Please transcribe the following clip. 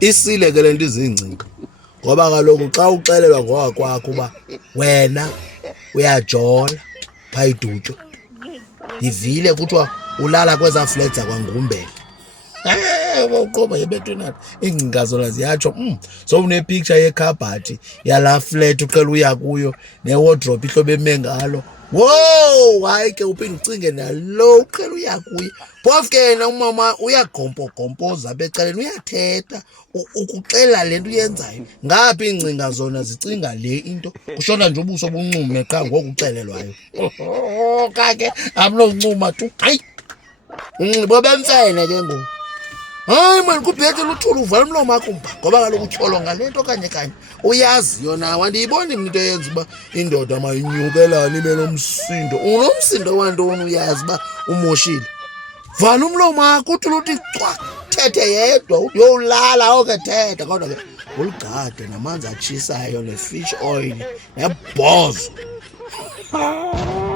Isile ke lento izingcinga. Ngoba kaloku xa uxelelwa ngowakwakho uba wena uyajola phayidutyo, ndivile kuthiwa ulala kweza flats zakwangumbele. Uqoba yebethweni iingcinga zona ziyatsho so unepicture yekhabhathi yalaa flat uqela uya kuyo newardrobe ihlobo eme ngalo. Wowu, hayi ke uphinde ucinge nalo uqela uya kuye. Phofu ke yena umama uyagompogompoza apha ecaleni, uyathetha ukuxelela le nto uyenzayo. Ngaphi iingcinga zona zicinga le into, kushona nje ubuso buncume qha ngoku uxelelwayo. Kake amnoncuma tu, hayi bobemfene ke ngoku. Hayi mani, kubhetele uthule uvale umlomo wakho ngoba kaloku utyholwa ngale nto kanye uyaziyo nawe. Andiyiboni mna into eyenza uba indoda mayinyukelane ibe nomsindo. Unomsindo wantoni uyazi uba umoshile? Vala umlomo wakho uthule uthi cwa, thethe yedwa uyowulala oke thetha. Kodwa ke uligade namanzi atshisayo ne-fish oil nebhozo.